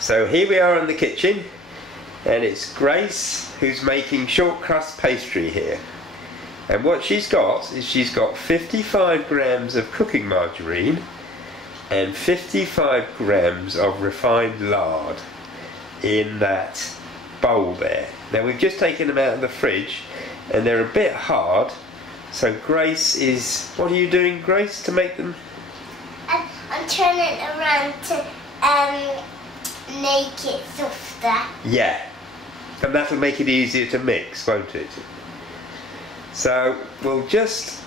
So here we are in the kitchen, and it's Grace who's making short crust pastry here. And what she's got is she's got 55 grams of cooking margarine and 55 grams of refined lard in that bowl there. Now we've just taken them out of the fridge and they're a bit hard, so Grace is... What are you doing, Grace, to make them? I'm turning it around to make it softer. Yeah, and that'll make it easier to mix, won't it? So we'll just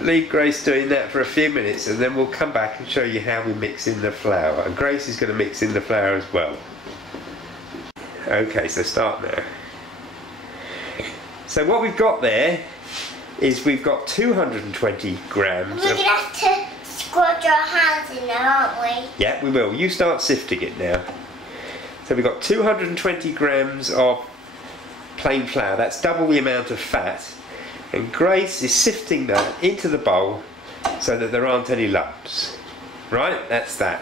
leave Grace doing that for a few minutes and then we'll come back and show you how we mix in the flour. And Grace is going to mix in the flour as well. Okay, so start now. So what we've got there is we've got 220 grams. We're going to have to squash our hands in there, aren't we? Yeah, we will. You start sifting it now. So we've got 220 grams of plain flour. That's double the amount of fat. And Grace is sifting that into the bowl so that there aren't any lumps. Right, that's that.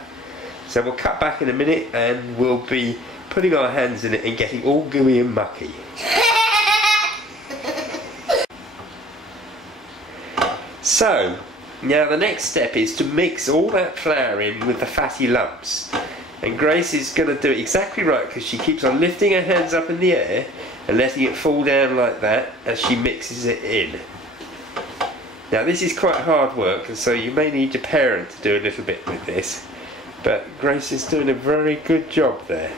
So we'll cut back in a minute and we'll be putting our hands in it and getting all gooey and mucky. So, now the next step is to mix all that flour in with the fatty lumps. And Grace is going to do it exactly right because she keeps on lifting her hands up in the air and letting it fall down like that as she mixes it in. Now this is quite hard work, and so you may need your parent to do a little bit with this, but Grace is doing a very good job there.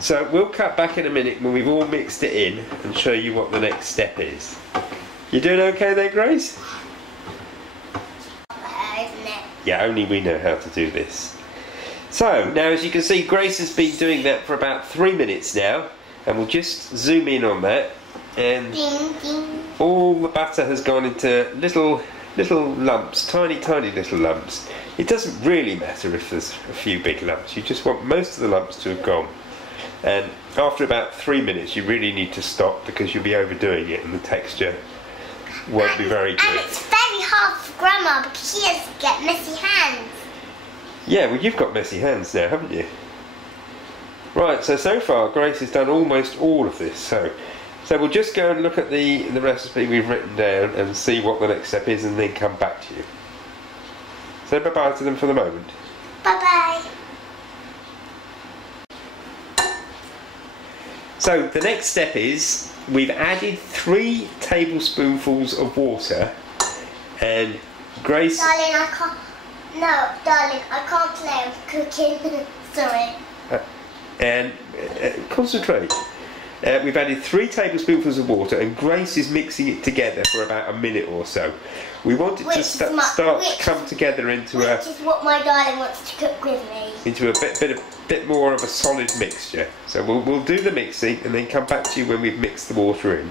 So we'll cut back in a minute when we've all mixed it in and show you what the next step is. You doing okay there, Grace? Yeah, only we know how to do this. So now, as you can see, Grace has been doing that for about 3 minutes now, and we'll just zoom in on that, and Ding, ding. all the batter has gone into little lumps, tiny little lumps. It doesn't really matter if there's a few big lumps, you just want most of the lumps to have gone. And after about 3 minutes you really need to stop because you'll be overdoing it and the texture won't be very good. And it's very hard for Grandma because she has to get messy hands. Yeah, well, you've got messy hands now, haven't you? Right, so far Grace has done almost all of this. So we'll just go and look at the recipe we've written down and see what the next step is and then come back to you. Say bye-bye to them for the moment. Bye-bye. So the next step is we've added 3 tablespoonfuls of water, and Grace... Darling, I can't... No, darling, I can't play with cooking. Sorry. And concentrate. We've added 3 tablespoonfuls of water and Grace is mixing it together for about a minute or so. We want it to start to come together into which is what my darling wants to cook with me. Into a bit more of a solid mixture. So we'll do the mixing and then come back to you when we've mixed the water in.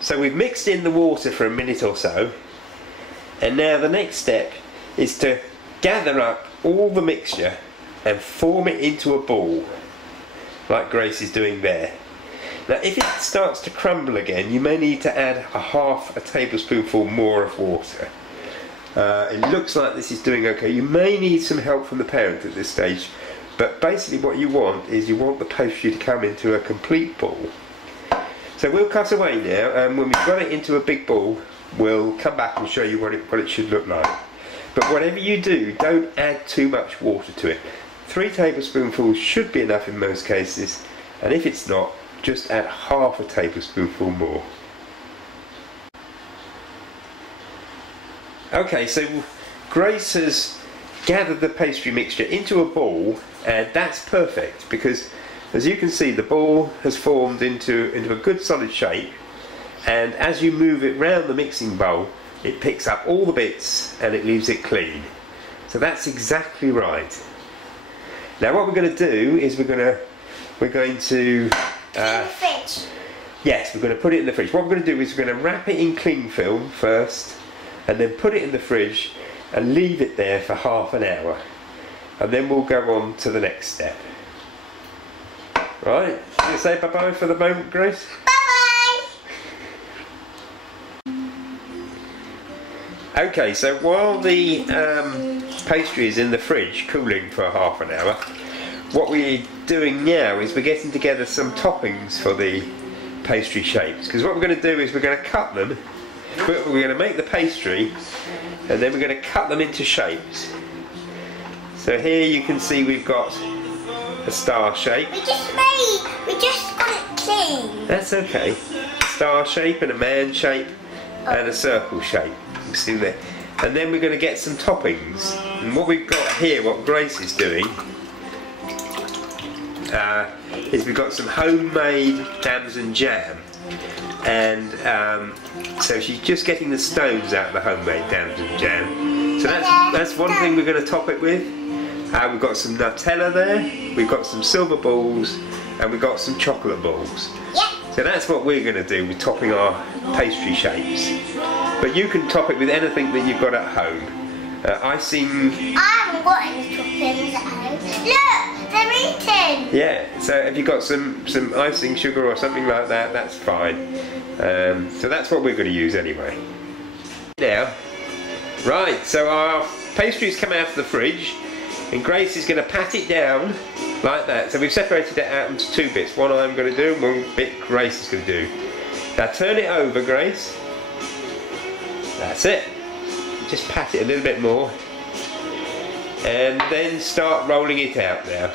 So we've mixed in the water for a minute or so, and now the next step is to gather up all the mixture and form it into a ball like Grace is doing there. Now if it starts to crumble again, you may need to add half a tablespoonful more of water. It looks like this is doing okay. You may need some help from the parent at this stage, but basically what you want is you want the pastry to come into a complete ball. So we'll cut away now, and when we've got it into a big ball we'll come back and show you what it should look like. But whatever you do, don't add too much water to it. 3 tablespoonfuls should be enough in most cases, and if it's not, just add half a tablespoonful more. Okay, so Grace has gathered the pastry mixture into a ball, and that's perfect because, as you can see, the ball has formed into a good solid shape, and as you move it round the mixing bowl it picks up all the bits and it leaves it clean. So that's exactly right. Now what we're going to do is we're going to in the fridge. Yes, we're going to put it in the fridge. What we're going to do is we're going to wrap it in cling film first and then put it in the fridge and leave it there for half an hour, and then we'll go on to the next step. Right, you say bye-bye for the moment, Grace? Okay, so while the pastry is in the fridge cooling for half an hour, what we're doing now is we're getting together some toppings for the pastry shapes, because what we're going to do is we're going to cut them, we're going to make the pastry and then we're going to cut them into shapes. So here you can see we've got a star shape. We just got it clean. That's okay. Star shape and a man shape and a circle shape. You see there. And then we're going to get some toppings. And what we've got here, what Grace is doing, is we've got some homemade damson jam. And so she's just getting the stones out of the homemade damson jam. So that's one thing we're going to top it with. We've got some Nutella there, we've got some silver balls, and we've got some chocolate balls. Yeah. So that's what we're going to do with topping our pastry shapes. But you can top it with anything that you've got at home. Icing. I haven't got any toppings at home. Look, they're eating. Yeah. So if you've got some icing sugar or something like that, that's fine. So that's what we're going to use anyway. Now, right. So our pastry's come out of the fridge. And Grace is going to pat it down like that. So we've separated it out into two bits. One I'm going to do and one bit Grace is going to do. Now turn it over, Grace. That's it. Just pat it a little bit more. And then start rolling it out now.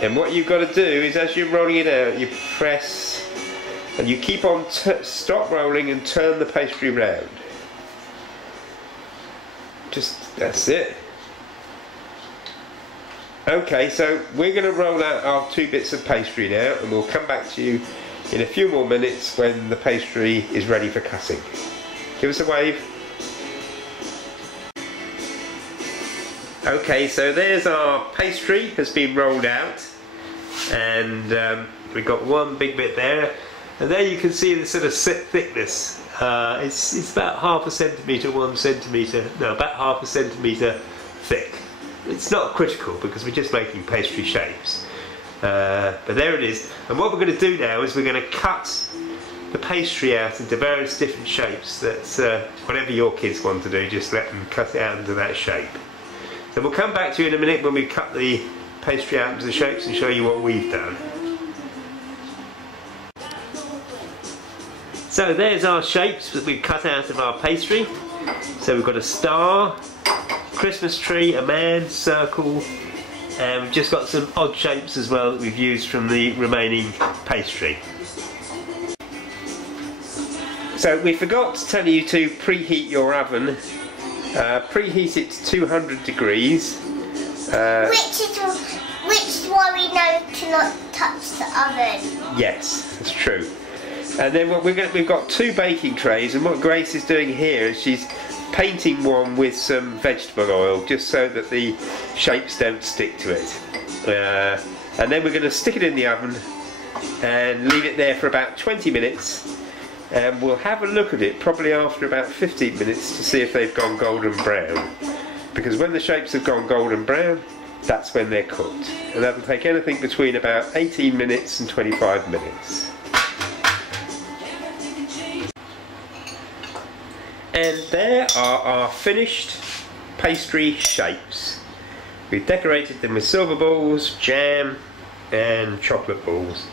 And what you've got to do is as you're rolling it out, you press and you keep on stop rolling and turn the pastry round. That's it. Okay, so we're going to roll out our two bits of pastry now and we'll come back to you in a few more minutes when the pastry is ready for cutting. Give us a wave. Okay, so there's our pastry has been rolled out and we've got one big bit there and there you can see the sort of thickness. It's about half a centimetre, 1 centimetre, no, about half a centimetre thick. It's not critical because we're just making pastry shapes. But there it is. And what we're going to do now is we're going to cut the pastry out into various different shapes. That's whatever your kids want to do, just let them cut it out into that shape. So we'll come back to you in a minute when we cut the pastry out into the shapes and show you what we've done. So there's our shapes that we've cut out of our pastry. So we've got a star, Christmas tree, a man, circle, and we've just got some odd shapes as well that we've used from the remaining pastry. So we forgot to tell you to preheat your oven. Preheat it to 200 degrees. Which is why we know to not touch the oven. Yes, that's true. And then what we've got two baking trays, and what Grace is doing here is she's painting one with some vegetable oil just so that the shapes don't stick to it. And then we're going to stick it in the oven and leave it there for about 20 minutes and we'll have a look at it probably after about 15 minutes to see if they've gone golden brown, because when the shapes have gone golden brown, that's when they're cooked, and that'll take anything between about 18 minutes and 25 minutes. And there are our finished pastry shapes. We've decorated them with silver balls, jam and chocolate balls.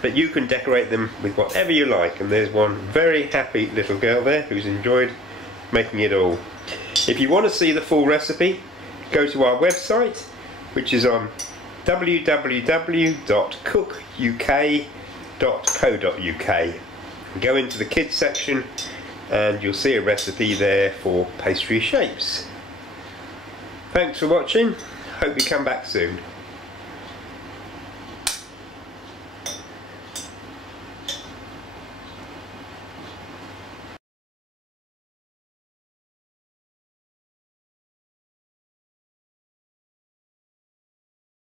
But you can decorate them with whatever you like, and there's one very happy little girl there who's enjoyed making it all. If you want to see the full recipe, go to our website, which is on www.cookuk.co.uk. Go into the kids section and you'll see a recipe there for pastry shapes. Thanks for watching, hope you come back soon.